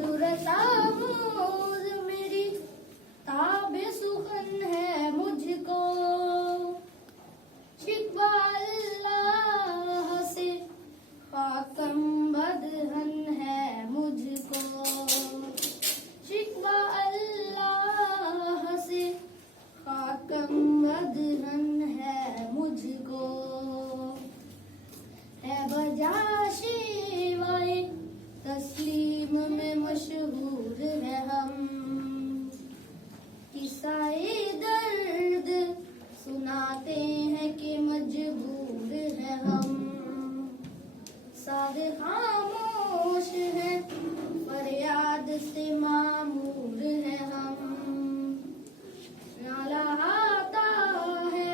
जुर्रत आमोज मेरी ताबे सुखन है मुझको, शिकवा अल्लाह से खाकम बदहन है मुझको, शिकवा अल्लाह से खाकम बदहन है मुझको। है बजा शिवाए तस्लीम में मशहूर है हम, किस्साए दर्द सुनाते हैं कि मजबूर है हम। सारे खामोश है फरियाद से मामूर है हम, नाला आता है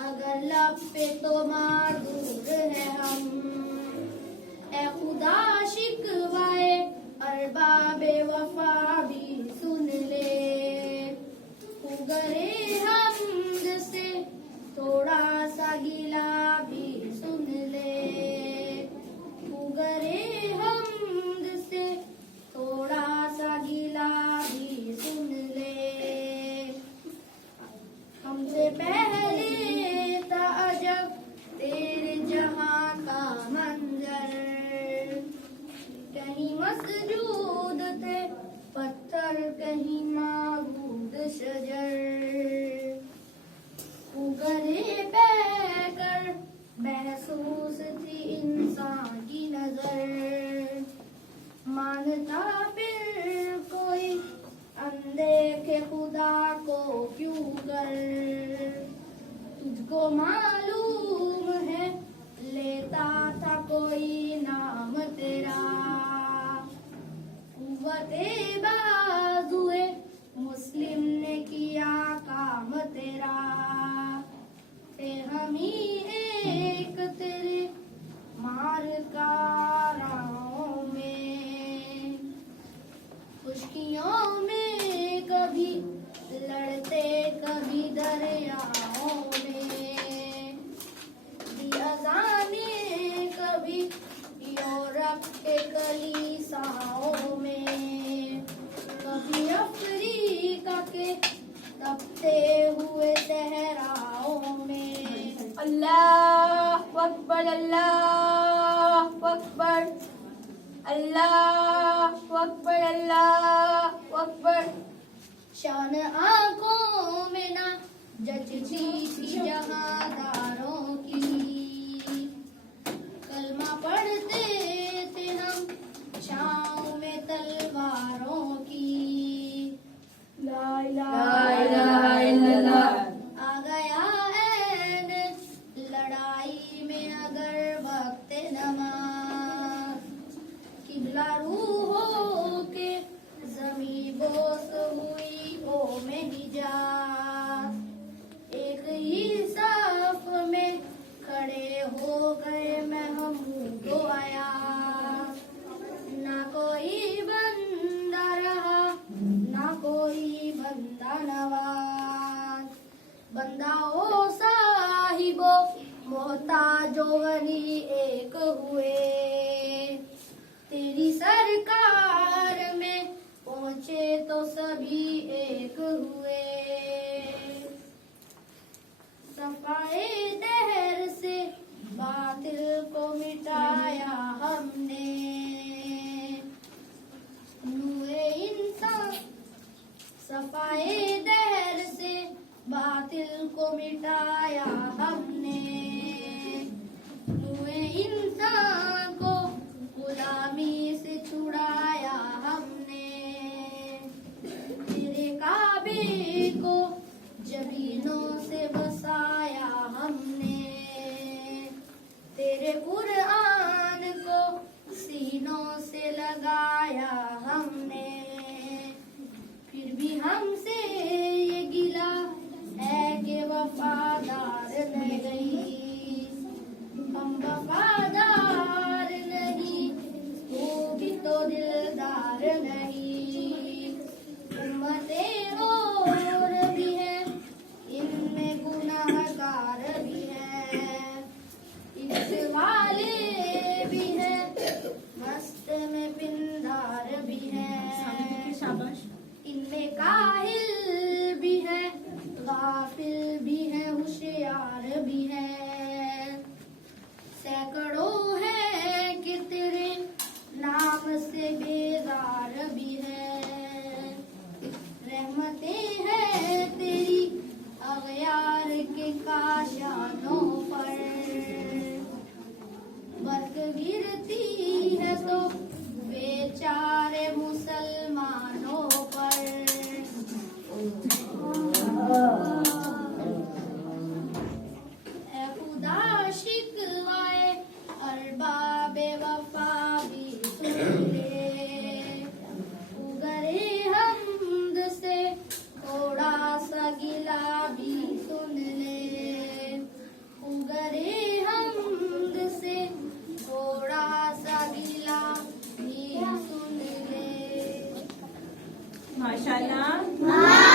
अगर लब पे तो मारूर है हम। ए खुदा शिकवाए अरबाबे वफा भी सुन ले, उगरे हमद से थोड़ा सा गिला भी सुन ले, उगरे हमद से थोड़ा सा गिला भी सुन ले। हमसे पहले था अजब तेरे जहां का मंजर, कहीं मसजूद थे पत्थर कहीं माबूद शजर, उगरे बहकर महसूस थी इंसान की नजर। मानता फिर कोई अनदेखे खुदा को क्यों कर, तुझको मालूम है लेता था कोई नाम तेरा, कुव्वते बाजुए मुस्लिम ने किया काम तेरा। फिर हम ही एक तेरे मार काराओं में, खुशकियों में कभी लड़ते कभी दरियाओं में, दियाज़ाने कभी यूरोप के कलीसाओं में, कभी अफ्रीका के तपते हुए सहराओं में। अल्लाह अकबर, अल्लाह अकबर, अल्लाह अकबर, अल्लाह अकबर। शान आंखों में ना जचती थी जहादारों की, कलमा पढ़ते थे हम छाँव में तलवारों की। ला इलाहा इल्लल्लाह आ गया ऐन लड़ाई में अगर वक्त नमाज, किबला रूहों के ज़मीं बोस हुई ओ में निजात। एक ही साफ में खड़े हो गए महमूद व अयाज, ना कोई बंदा रहा ना कोई बंदा नवाज। बंदा ओ साहिबो मोहताजो गनी एक हुए, तेरी सरकार में पहुंचे तो सभी एक हुए। सफाए दहर से बातिल को मिटाया हमने, नूरे इंसान सफाए दहर से बातिल को मिटाया हमने, नूरे इंसान को गुलामी से छुड़ाया हमने। तेरे काबे को जबीनों से बसाया हमने, तेरे कुरान को सीनों से लगाया हमने। फिर भी हमसे ये गिला है कि वफादार नहीं, हम वफादार नहीं वो भी तो दिलदार नहीं। उम्मते और भी है इनमें गुनाहगार भी है, इस वाले भी है मस्त में पिंदार भी है। माशाल्लाह।